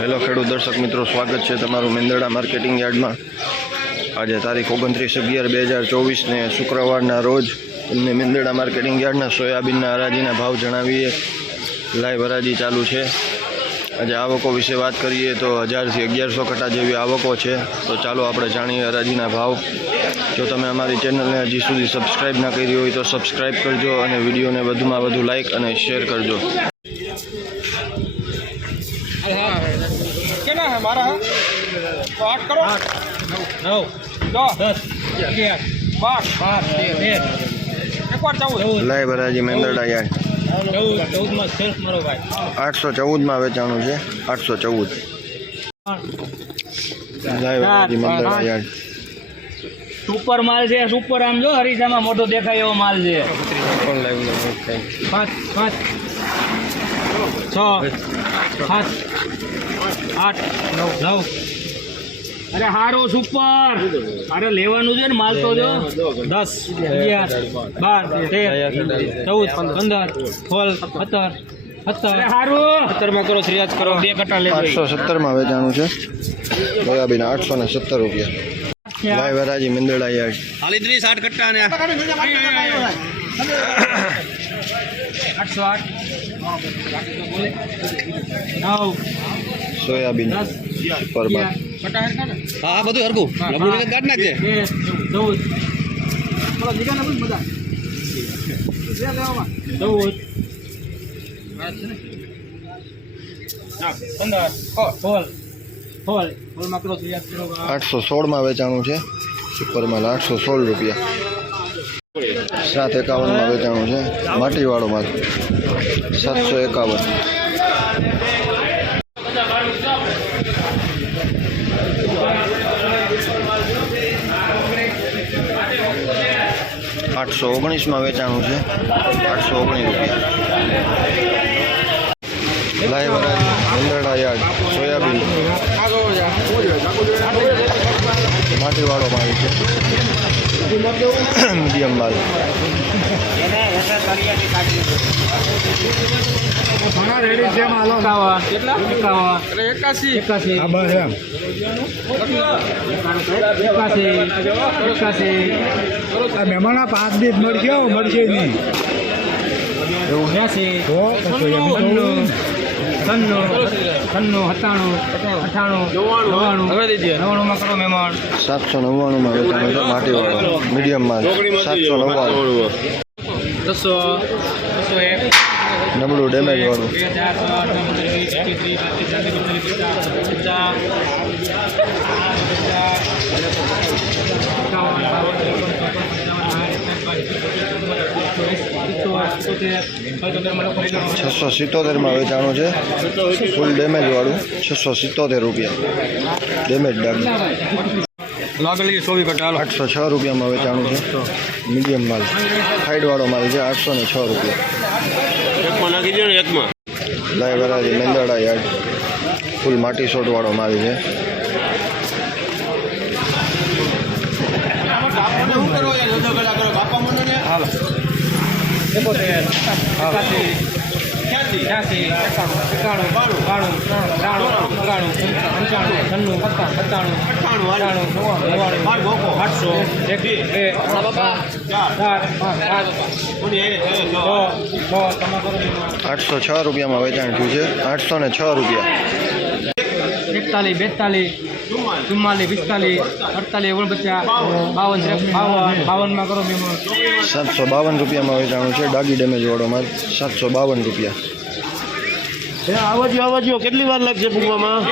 Hello ખેડૂત દર્શક મિત્રો, સ્વાગત છે તમારું મેંદરડા માર્કેટિંગ યાર્ડમાં। આજે તારીખ 29/11/2024 શુક્રવારના રોજ તમને મેંદરડા માર્કેટિંગ યાર્ડના સોયાબીનના હરાજીના ભાવ જણાવીએ। લાઈવ હરાજી ચાલુ છે। આજે આવકો વિશે વાત કરીએ તો 1000 થી 1100 કટ્ટા જેવી આવકો છે। તો ચાલો આપણે જાણીએ હરાજીના ભાવ। જો તમે અમારી ચેનલને હજી સુધી સબસ્ક્રાઈબ ના કરી હોય તો સબસ્ક્રાઈબ કરજો અને વિડીયોને વધુમાં વધુ લાઈક અને શેર કરજો। कितना है हमारा है तो 8 करो 9 10 11 12 एक बार चाहूँ લાઈવ હરાજી મેંદરડા યાર્ડ 14 में सेल्फ मारो भाई 814 માં વેચાણું છે। 814 લાઈવ હરાજી મેંદરડા યાર્ડ। सुपर माल છે सुपर આમ જો હરીસામાં મોટો દેખાય એવો માલ છે। પણ લાઈવ નો 5 5 6 7 8 9 अरे हारो सुपर अरे लेवानुं છે ને માલ તો જો 10 11 12 13 14 15 16 17 17 हारो 17 માં કરો શ્રીયાજ કરો બે કટ્ટા લેજો। 817 માં વેચાણું છે સોયાબીન 817 રૂપિયા। લાઈવ હરાજી મેંદરડા યાર્ડ। ખાલી 60 કટ્ટા ને 808 9 સોયાબીન સુપર બાર હા બધું હરકું લબડું ને કાઢ નાખજે 14 ચલો દીકા ને મજા 14 816 માં વેચાણું છે સુપર માલ 816 રૂપિયા। 751 માં વેચાણું છે માટીવાળો માલ 751। 819 માં વેચાણું છે 819 રૂપિયા। લાઈવ હરાજી મેંદરડા યાર્ડ સોયાબીન માટીવાળો માલ છે મીડિયમ માલ। રેડી છે માલો કેટલા 81 મહેમાન 5 દિવસ મળશે નહીં એવું 799 માં વેચાણું છે માટીવાળો મીડિયમ માલ 799। 201 નબળું ડેમેજ વાળું 677 માં વેચાણું છે ફૂલ ડેમેજ વાળું 677 રૂપિયા। ડેમેજ ડાગ 806 રૂપિયામાં વેચાણું છે મીડિયમ માલ સાઈડ વાળો માલ છે 806 રૂપિયા। લાઈવ હરાજી મેંદરડા યાર્ડ ફૂલ માટી શોટ વાળો માલ છે। આઠસો 6 રૂપિયામાં વેચાણ થયું છે 806 રૂપિયા। 41 42 44 45 48 52 માં કરો 752 રૂપિયામાં વેચાણું છે ડાગી ડેમેજ વાળો માલ 752 રૂપિયા। આવજો કેટલી વાર લાગશે પૂગવામાં?